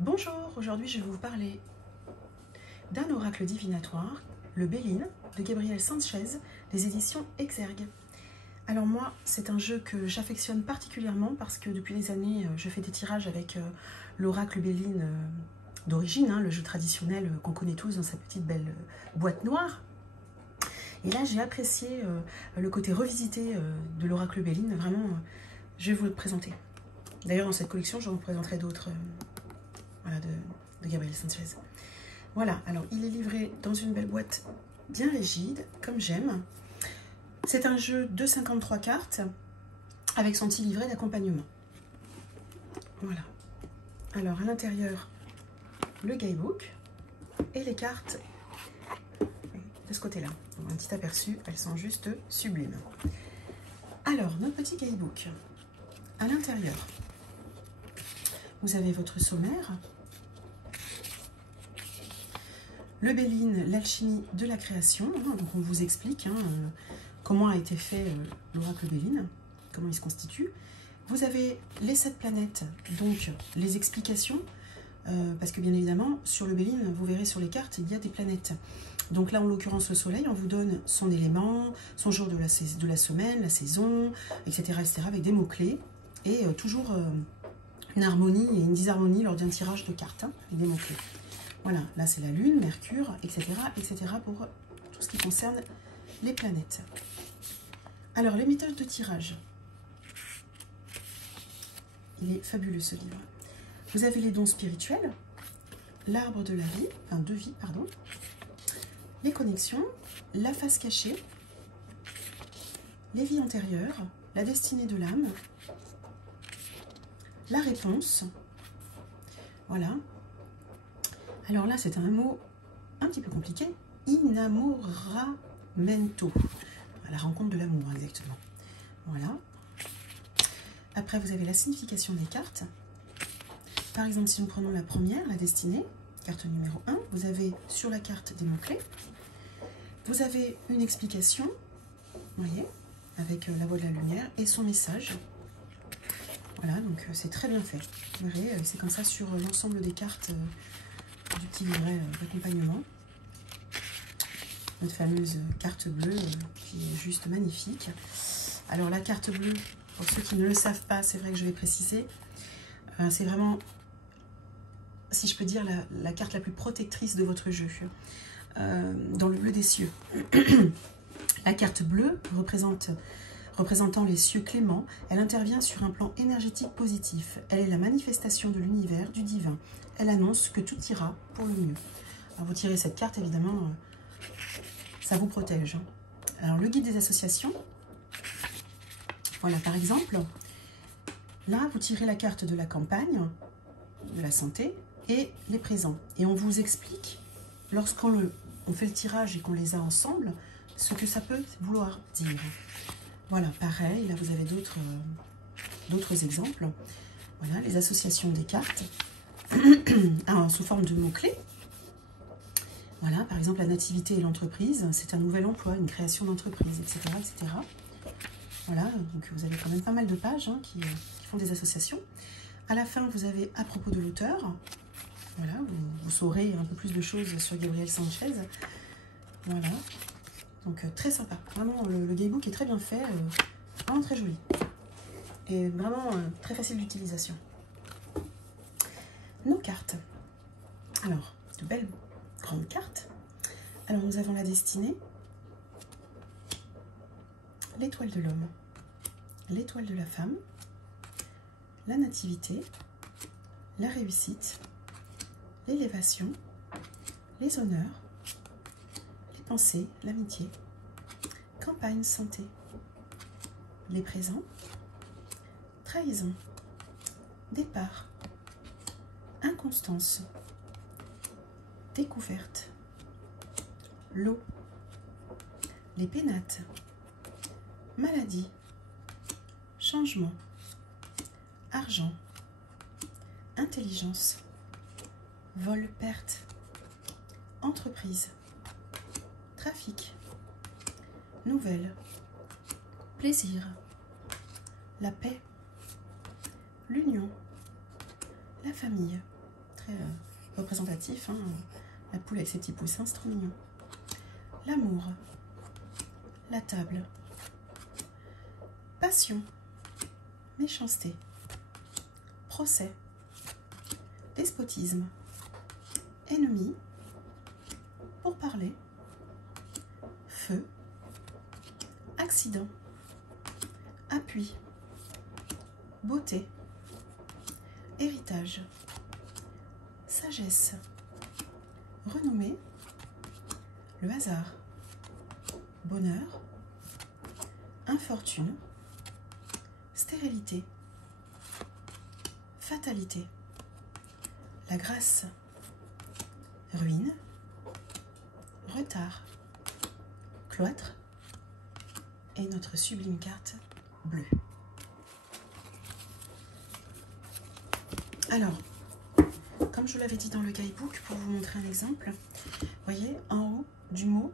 Bonjour, aujourd'hui je vais vous parler d'un oracle divinatoire, le Béline de Gabriel Sanchez, des éditions Exergue. Alors moi, c'est un jeu que j'affectionne particulièrement parce que depuis des années, je fais des tirages avec l'oracle Béline d'origine, le jeu traditionnel qu'on connaît tous dans sa petite belle boîte noire. Et là, j'ai apprécié le côté revisité de l'oracle Béline. Vraiment, je vais vous le présenter. D'ailleurs, dans cette collection, je vous présenterai d'autres voilà, de Gabriel Sanchez. Voilà, alors il est livré dans une belle boîte bien rigide, comme j'aime. C'est un jeu de 53 cartes avec son petit livret d'accompagnement. Voilà. Alors, à l'intérieur, le guidebook et les cartes de ce côté-là. Un petit aperçu, elles sont juste sublimes. Alors, notre petit guidebook. À l'intérieur, vous avez votre sommaire, le Béline, l'alchimie de la création. Donc on vous explique comment a été fait l'oracle Béline, comment il se constitue. Vous avez les 7 planètes, donc les explications, parce que bien évidemment, sur le Béline, vous verrez sur les cartes, il y a des planètes. Donc là, en l'occurrence, le soleil, on vous donne son élément, son jour de la semaine, la saison, etc., avec des mots-clés, et toujours une harmonie et une disharmonie lors d'un tirage de cartes, avec des mots-clés. Voilà, là c'est la Lune, Mercure, etc., pour tout ce qui concerne les planètes. Alors, les méthodes de tirage. Il est fabuleux ce livre. Vous avez les dons spirituels, l'arbre de la vie, enfin de vie, pardon, les connexions, la face cachée, les vies antérieures, la destinée de l'âme, la réponse. Voilà. Alors là, c'est un mot un petit peu compliqué. Inamoramento. À la rencontre de l'amour, exactement. Voilà. Après, vous avez la signification des cartes. Par exemple, si nous prenons la première, la destinée, carte numéro 1, vous avez sur la carte des mots-clés. Vous avez une explication, vous voyez, avec la voix de la lumière et son message. Voilà, donc c'est très bien fait. Vous verrez, c'est comme ça sur l'ensemble des cartes du petit livret d'accompagnement. Notre fameuse carte bleue qui est juste magnifique. Alors la carte bleue, pour ceux qui ne le savent pas, c'est vrai que je vais préciser, c'est vraiment, si je peux dire, la carte la plus protectrice de votre jeu, dans le bleu des cieux. La carte bleue représentant les cieux cléments, elle intervient sur un plan énergétique positif. Elle est la manifestation de l'univers, du divin. Elle annonce que tout ira pour le mieux. Alors vous tirez cette carte, évidemment, ça vous protège. Alors le guide des associations, voilà par exemple, là vous tirez la carte de la campagne, de la santé et les présents. Et on vous explique, lorsqu'on fait le tirage et qu'on les a ensemble, ce que ça peut vouloir dire. Voilà, pareil, là vous avez d'autres exemples. Voilà, les associations des cartes sous forme de mots-clés. Voilà, par exemple, la nativité et l'entreprise, c'est un nouvel emploi, une création d'entreprise, etc., etc. Voilà, donc vous avez quand même pas mal de pages qui font des associations. À la fin, vous avez à propos de l'auteur. Voilà, vous saurez un peu plus de choses sur Gabriel Sanchez. Voilà. Donc très sympa, vraiment le guidebook est très bien fait, vraiment très joli et vraiment très facile d'utilisation. Nos cartes, alors de belles grandes cartes. Alors nous avons la destinée, l'étoile de l'homme, l'étoile de la femme, la nativité, la réussite, l'élévation, les honneurs, pensée, l'amitié, campagne, santé, les présents, trahison, départ, inconstance, découverte, l'eau, les pénates, maladie, changement, argent, intelligence, vol, perte, entreprise, trafic, nouvelles, plaisir, la paix, l'union, la famille, très représentatif, hein. La poule avec ses petits poussins, c'est trop mignon. L'amour, la table, passion, méchanceté, procès, despotisme, ennemi, pourparler, feu, accident, appui, beauté, héritage, sagesse, renommée, le hasard, bonheur, infortune, stérilité, fatalité, la grâce, ruine, retard, cloître et notre sublime carte bleue. Alors, comme je vous l'avais dit dans le guidebook, pour vous montrer un exemple, vous voyez, en haut du mot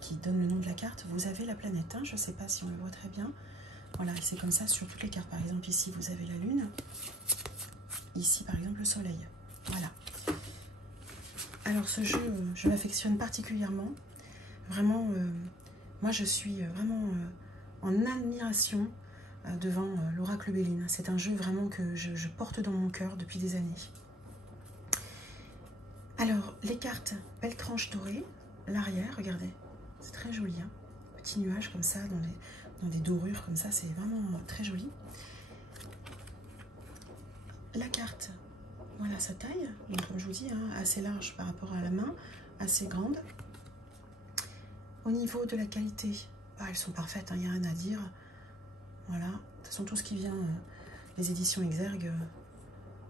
qui donne le nom de la carte, vous avez la planète. Hein, je ne sais pas si on le voit très bien. Voilà, c'est comme ça sur toutes les cartes. Par exemple, ici, vous avez la Lune. Ici, par exemple, le Soleil. Voilà. Alors, ce jeu, je l'affectionne particulièrement. Vraiment, moi, je suis vraiment en admiration devant l'oracle Béline. C'est un jeu vraiment que je porte dans mon cœur depuis des années. Alors, les cartes, belle tranche dorée, l'arrière, regardez, c'est très joli, hein. Petit nuage comme ça, dans des dorures comme ça, c'est vraiment très joli. La carte, voilà sa taille, donc comme je vous dis, hein, assez large par rapport à la main, assez grande. Au niveau de la qualité, elles sont parfaites, il n'y a rien à dire. Voilà, de toute façon, tout ce qui vient des éditions Exergue,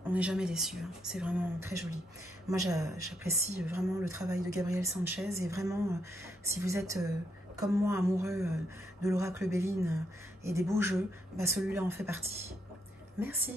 on n'est jamais déçu, hein. C'est vraiment très joli. Moi, j'apprécie vraiment le travail de Gabriel Sanchez et vraiment, si vous êtes comme moi amoureux de l'oracle Béline et des beaux jeux, bah celui-là en fait partie. Merci.